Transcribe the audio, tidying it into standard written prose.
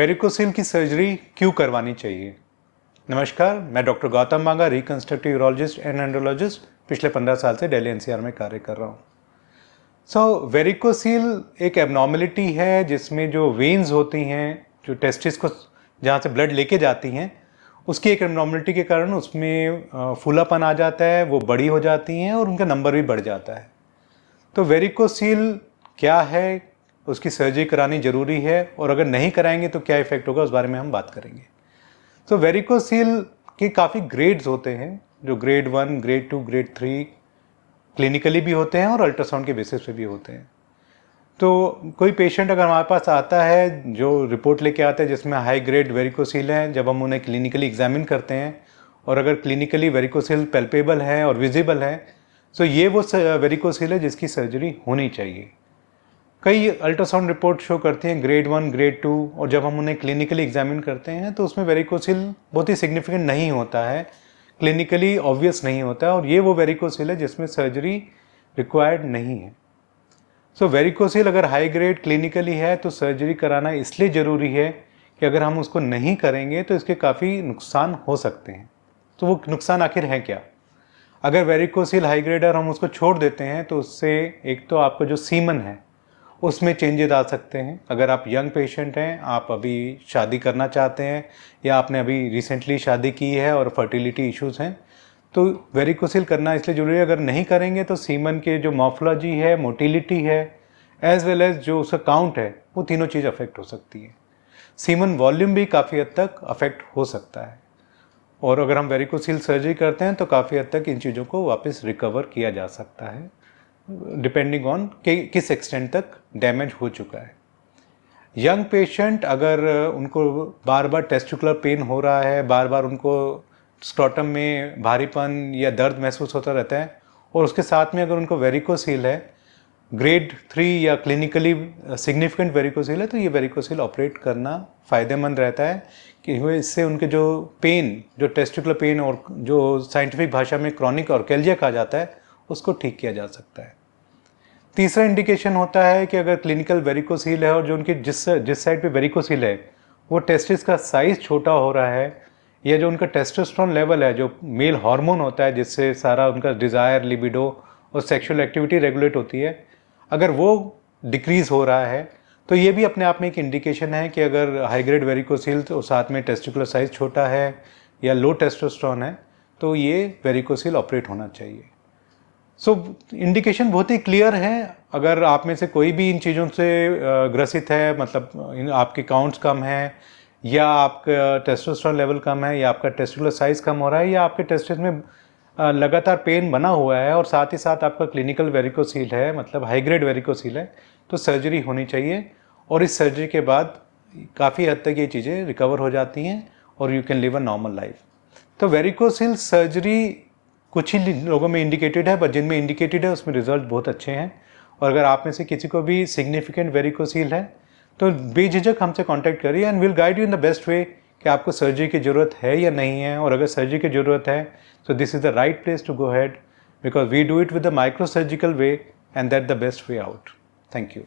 Varicocele की surgery क्यों करवानी चाहिए? नमस्कार, मैं doctor Gautam Banga, reconstructive urologist and andrologist, पिछले 15 साल से दिल्ली एनसीआर में कार्य कर रहा हूँ। वेरिकोसिल एक एबनॉर्मलिटी है जिसमें जो वेन्स होती हैं, जो टेस्टिस को जहाँ से ब्लड लेके जाती हैं, उसकी एक एबनॉर्मलिटी के कारण उसमें फूलापन आ जाता है, वो बड़ी हो जाती हैं और उनका नंबर भी बढ़ जाता है। तो वेरिकोसिल क्या है, उसकी सर्जरी करानी ज़रूरी है और अगर नहीं कराएंगे तो क्या इफेक्ट होगा, उस बारे में हम बात करेंगे। तो वेरिकोसिल के काफ़ी ग्रेड्स होते हैं, जो ग्रेड 1, ग्रेड 2, ग्रेड 3 क्लिनिकली भी होते हैं और अल्ट्रासाउंड के बेसिस पे भी होते हैं। तो कोई पेशेंट अगर हमारे पास आता है जो रिपोर्ट लेके आता है जिसमें हाई ग्रेड वेरिकोसिल है, जब हम उन्हें क्लिनिकली एग्जामिन करते हैं और अगर क्लिनिकली वेरिकोसिल पैल्पेबल है और विजिबल है, तो ये वो वेरिकोसिल है जिसकी सर्जरी होनी चाहिए। कई अल्ट्रासाउंड रिपोर्ट शो करती हैं ग्रेड 1, ग्रेड 2 और जब हम उन्हें क्लिनिकली एग्जामिन करते हैं तो उसमें वेरिकोसिल बहुत ही सिग्निफिकेंट नहीं होता है, क्लिनिकली ऑब्वियस नहीं होता है और ये वो वेरिकोसिल है जिसमें सर्जरी रिक्वायर्ड नहीं है। वेरिकोसिल अगर हाई ग्रेड क्लिनिकली है तो सर्जरी कराना इसलिए ज़रूरी है कि अगर हम उसको नहीं करेंगे तो इसके काफ़ी नुकसान हो सकते हैं। तो वो नुकसान आखिर हैं क्या? अगर वेरिकोसिल हाई ग्रेड और हम उसको छोड़ देते हैं तो उससे एक तो आपका जो सीमन है उसमें चेंजेस आ सकते हैं। अगर आप यंग पेशेंट हैं, आप अभी शादी करना चाहते हैं या आपने अभी रिसेंटली शादी की है और फर्टिलिटी इश्यूज़ हैं, तो वेरिकोसिल करना इसलिए ज़रूरी है। अगर नहीं करेंगे तो सीमन के जो मॉर्फोलॉजी है, मोटिलिटी है, एज वेल एज जो उसका काउंट है, वो तीनों चीज़ अफेक्ट हो सकती है। सीमन वॉल्यूम भी काफ़ी हद तक अफेक्ट हो सकता है और अगर हम वेरिकोसिल सर्जरी करते हैं तो काफ़ी हद तक इन चीज़ों को वापस रिकवर किया जा सकता है, डिपेंडिंग ऑन किस एक्सटेंट तक डैमेज हो चुका है। यंग पेशेंट अगर उनको बार बार टेस्टिकुलर पेन हो रहा है, बार बार उनको स्क्रोटम में भारीपन या दर्द महसूस होता रहता है और उसके साथ में अगर उनको वेरिकोसिल है, ग्रेड 3 या क्लिनिकली सिग्निफिकेंट वेरिकोसिल है, तो ये वेरिकोसिल ऑपरेट करना फ़ायदेमंद रहता है कि इससे उनके जो पेन, जो टेस्टिकुलर पेन और जो साइंटिफिक भाषा में क्रॉनिक ऑर्केल्जिया कहा जाता है, उसको ठीक किया जा सकता है। तीसरा इंडिकेशन होता है कि अगर क्लिनिकल वेरिकोसिल है और जो उनकी जिस साइड पे वेरिकोसिल है वो टेस्टिस का साइज़ छोटा हो रहा है या जो उनका टेस्टोस्टेरोन लेवल है, जो मेल हार्मोन होता है जिससे सारा उनका डिज़ायर, लिबिडो और सेक्सुअल एक्टिविटी रेगुलेट होती है, अगर वो डिक्रीज़ हो रहा है तो ये भी अपने आप में एक इंडिकेशन है कि अगर हाई ग्रेड वेरिकोसिल तो साथ में टेस्टिकुलर साइज़ छोटा है या लो टेस्टोस्टेरोन है, तो ये वेरिकोसिल ऑपरेट होना चाहिए। इंडिकेशन बहुत ही क्लियर है। अगर आप में से कोई भी इन चीज़ों से ग्रसित है, मतलब आपके काउंट्स कम हैं या आपका टेस्टोस्टेरोन लेवल कम है या आपका टेस्टिकुलर साइज़ कम हो रहा है या आपके टेस्टिस में लगातार पेन बना हुआ है और साथ ही साथ आपका क्लिनिकल वेरिकोसिल है, मतलब हाई ग्रेड वेरिकोसिल है, तो सर्जरी होनी चाहिए और इस सर्जरी के बाद काफ़ी हद तक ये चीज़ें रिकवर हो जाती हैं और you can live a normal life. तो वेरिकोसिल सर्जरी कुछ ही लोगों में इंडिकेटेड है, पर जिनमें इंडिकेटेड है उसमें रिजल्ट बहुत अच्छे हैं और अगर आप में से किसी को भी सिग्निफिकेंट वेरिकोसिल है तो बेझिझक हमसे कांटेक्ट करिए and will guide you in the best वे कि आपको सर्जरी की ज़रूरत है या नहीं है। और अगर सर्जरी की ज़रूरत है तो this is the right place to go had because we do it with the micro surgical way and that the best way out. Thank you.